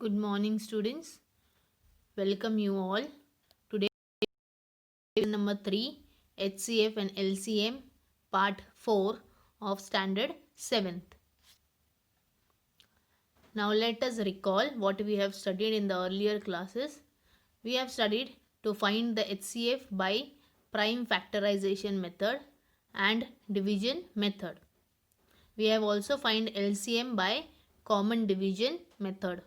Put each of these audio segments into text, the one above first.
Good morning, students. Welcome you all. Today, number 3, HCF and LCM, part 4 of standard 7th. Now, let us recall what we have studied in the earlier classes. We have studied to find the HCF by prime factorization method and division method. We have also find LCM by common division method.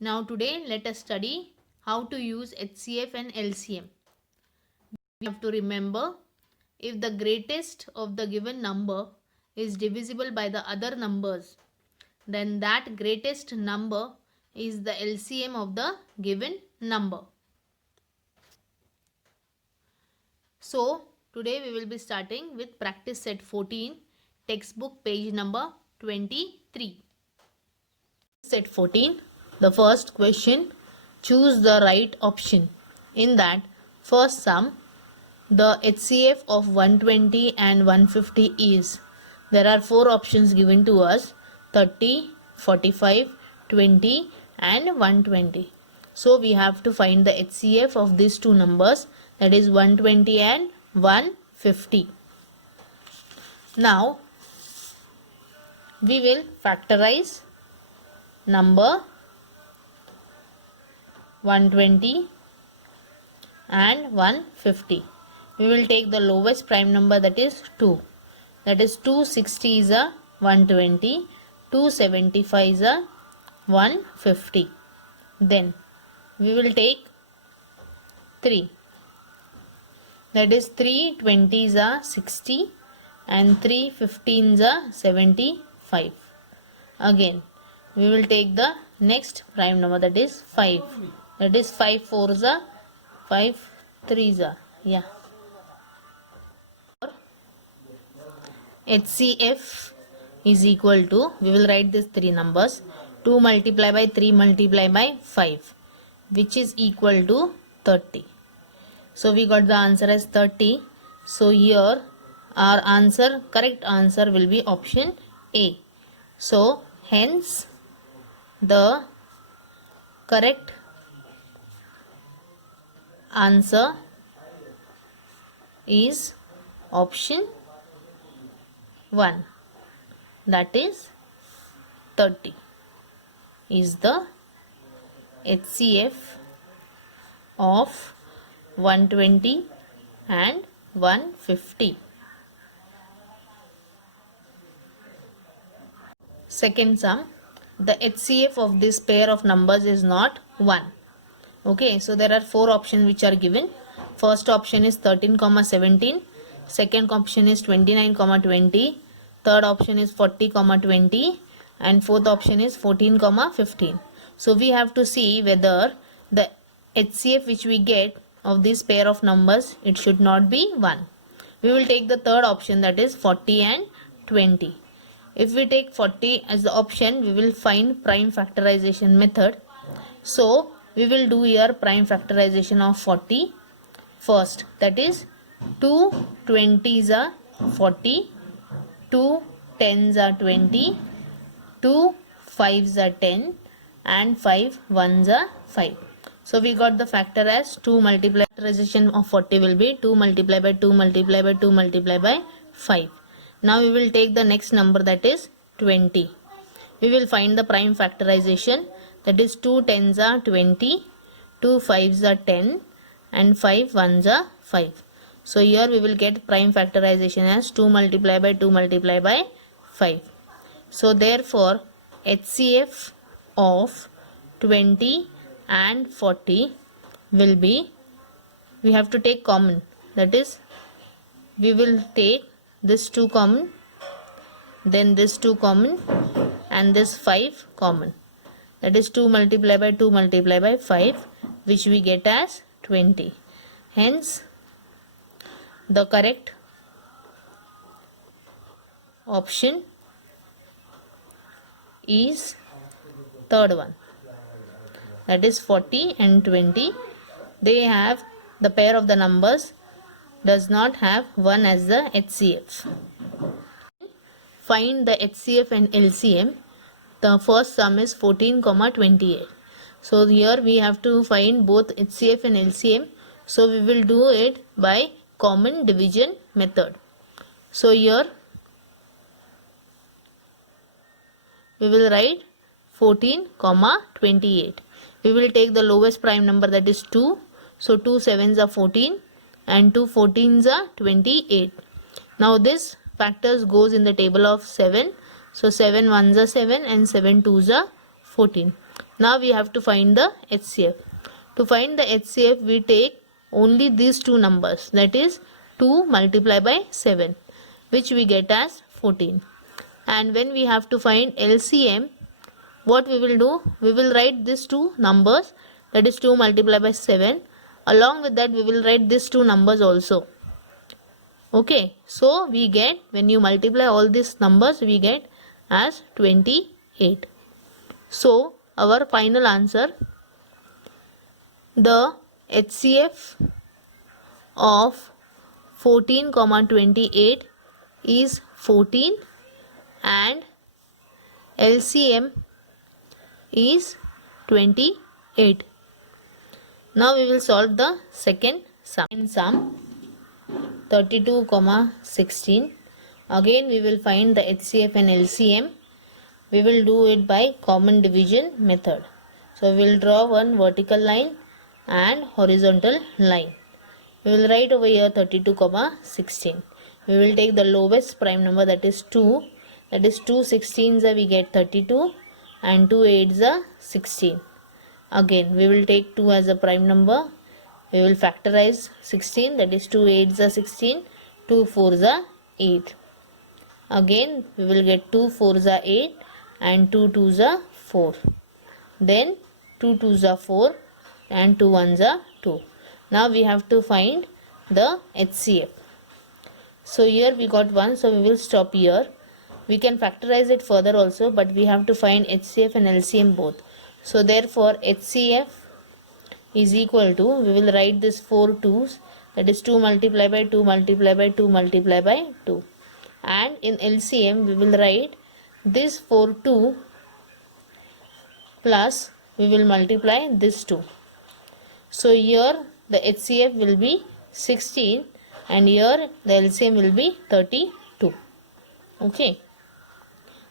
Now today let us study how to use HCF and LCM. We have to remember, if the greatest of the given number is divisible by the other numbers, then that greatest number is the LCM of the given number. So today we will be starting with practice set 14, textbook page number 23. Set 14. The first question, choose the right option. In that first sum, the HCF of 120 and 150 is, there are 4 options given to us, 30, 45, 20 and 120. So we have to find the HCF of these two numbers, that is 120 and 150. Now we will factorize number 120 and 150. We will take the lowest prime number, that is 2. That is 260 is a 120, 275 is a 150. Then we will take 3. That is 320 is a 60 and 315 is a 75. Again we will take the next prime number, that is 5. That is 5 4 is a 5 3 is a, yeah. HCF is equal to, we will write these 3 numbers, 2 multiplied by 3 multiplied by 5, which is equal to 30. So we got the answer as 30. So here our answer, correct answer will be option A. So hence the correct answer is option 1, that is 30 is the HCF of 120 and 150. Second sum, the HCF of this pair of numbers is not 1. Okay, so there are 4 options which are given. First option is 13, 17. Second option is 29, 20. Third option is 40, 20. And fourth option is 14, 15. So we have to see whether the HCF which we get of this pair of numbers, it should not be 1. We will take the third option, that is 40 and 20. If we take 40 as the option, we will find prime factorization method. So we will do here prime factorization of 40 first, that is 2 20s are 40, 2 10s are 20, 2 5s are 10 and 5 1s are 5. So we got the factor as 2 multiplied factorization of 40 will be 2 multiplied by 2 multiplied by 2 multiplied by 5. Now we will take the next number, that is 20. We will find the prime factorization, that is 2 10s are 20, 2 5s are 10 and 5 1s are 5. So here we will get prime factorization as 2 multiplied by 2 multiplied by 5. So therefore HCF of 20 and 40 will be, we have to take common, that is we will take this 2 common, then this 2 common and this 5 common, that is 2 multiplied by 2 multiplied by 5, which we get as 20. Hence the correct option is third one, that is 40 and 20. They have, the pair of the numbers does not have 1 as the HCF. Find the HCF and LCM the first sum is 14 comma 28. So here we have to find both HCF and LCM. So we will do it by common division method. So here we will write 14 comma 28. We will take the lowest prime number, that is 2. So 2 sevens are 14 and 2 14s are 28. Now this factors goes in the table of 7. So 7 ones are 7 and 7 twos are 14. Now we have to find the HCF. To find the HCF, we take only these two numbers, that is 2 multiplied by 7, which we get as 14. And when we have to find LCM, what we will do, we will write these two numbers, that is 2 multiplied by 7. Along with that, we will write these two numbers also. Okay, so we get, when you multiply all these numbers, we get as 28. So our final answer, the HCF of 14 comma 28 is 14 and LCM is 28. Now we will solve the second sum. In sum 32 comma 16, again we will find the HCF and LCM. We will do it by common division method. So we will draw one vertical line and horizontal line. We will write over here 32 comma 16. We will take the lowest prime number, that is 2. That is 2 16s we get 32 and 2 8s are 16. Again we will take 2 as a prime number. We will factorize 16, that is 2 8s are 16, 2 4s are 8. Again we will get 2 4s are 8 and 2 2s are 4. Then 2 2s are 4 and 2 1s are 2. Now we have to find the HCF. So here we got 1, so we will stop here. We can factorize it further also, but we have to find HCF and LCM both. So therefore HCF is equal to, we will write this 4 2's, that is 2 multiplied by 2 multiplied by 2 multiplied by 2. And in LCM we will write this 4 2 plus we will multiply this 2. So here the HCF will be 16 and here the LCM will be 32. Okay.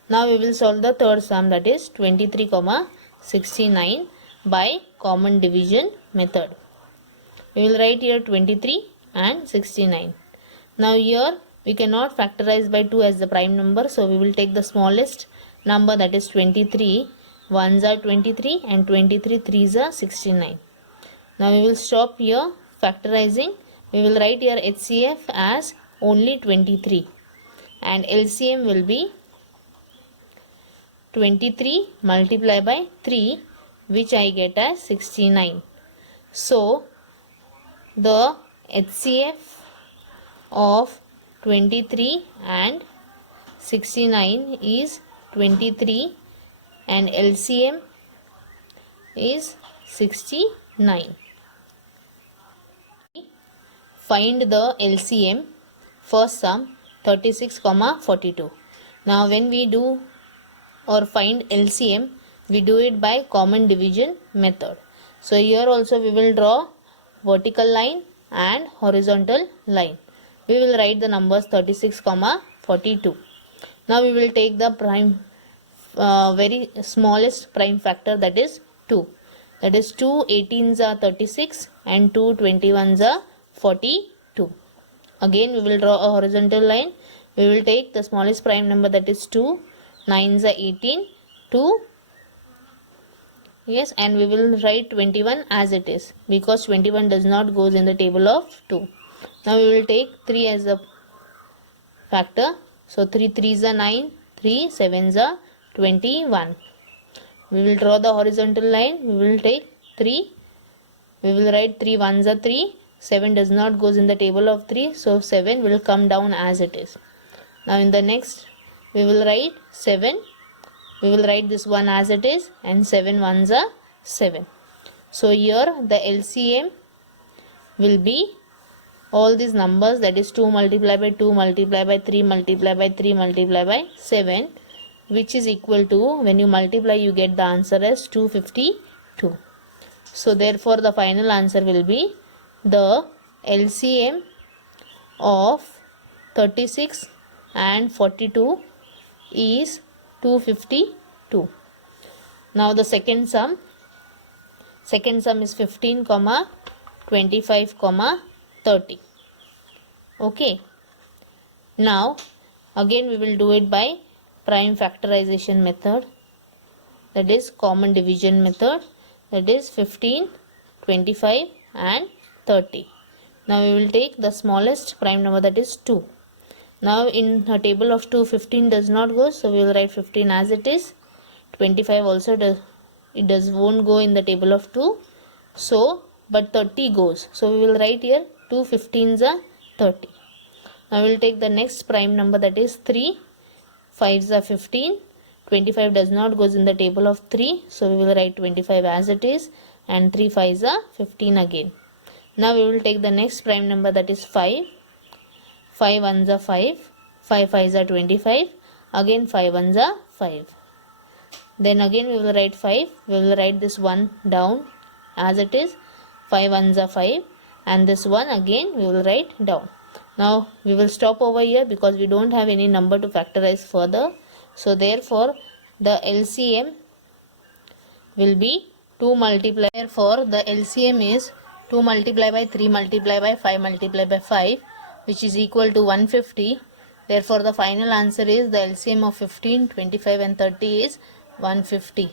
Now we will solve the third sum, that is 23 comma 69 by common division method. We will write here 23 and 69. Now here we cannot factorize by 2 as the prime number, so we will take the smallest number, that is 23. 1s are 23 and 23 3s are 69. Now we will stop here factorizing. We will write here HCF as only 23 and LCM will be 23 multiplied by 3, which I get as 69. So the HCF of 23 and 69 is 23 and LCM is 69. Find the LCM. First sum 36 comma 42. Now when we do or find LCM, we do it by common division method. So here also we will draw vertical line and horizontal line. We will write the numbers 36 comma 42. Now we will take the prime very smallest prime factor, that is 2. That is 2 18s are 36 and 2 21s are 42. Again we will draw a horizontal line. We will take the smallest prime number, that is 2. 9s are 18, 2. Yes, and we will write 21 as it is, because 21 does not goes in the table of 2. Now we will take 3 as a factor. So 3 3s are 9, 3 7s are 21. We will draw the horizontal line. We will take 3. We will write 3 1s are 3. 7 does not goes in the table of 3. So 7 will come down as it is. Now in the next we will write 7. We will write this one as it is, and 7 1s are 7. So here the LCM will be all these numbers, that is 2 multiplied by 2 multiplied by 3 multiplied by 3 multiplied by 7. which is equal to, when you multiply you get the answer as 252. So therefore the final answer will be the LCM of 36 and 42 is 252. Now the second sum is 15, 25, 30. Okay. Now again we will do it by prime factorization method, that is common division method, that is 15, 25 and 30. Now we will take the smallest prime number, that is 2. Now in a table of 2, 15 does not go, so we will write 15 as it is. 25 also won't go in the table of 2, so but 30 goes, so we will write here 2 15s are 30. Now we will take the next prime number, that is 3. 5s are 15. 25 does not goes in the table of 3, so we will write 25 as it is, and 3 5s are 15 again. Now we will take the next prime number, that is 5. 5 1s are 5. 5 5s are 25. Again 5 1s are 5. Then again we will write 5. We will write this 1 down as it is. 5 1s are 5. And this 1 again we will write down. Now we will stop over here because we don't have any number to factorize further. So therefore the LCM will be 2 multiplied. Therefore the LCM is 2 multiplied by 3 multiplied by 5 multiplied by 5, which is equal to 150. Therefore the final answer is the LCM of 15, 25 and 30 is 150.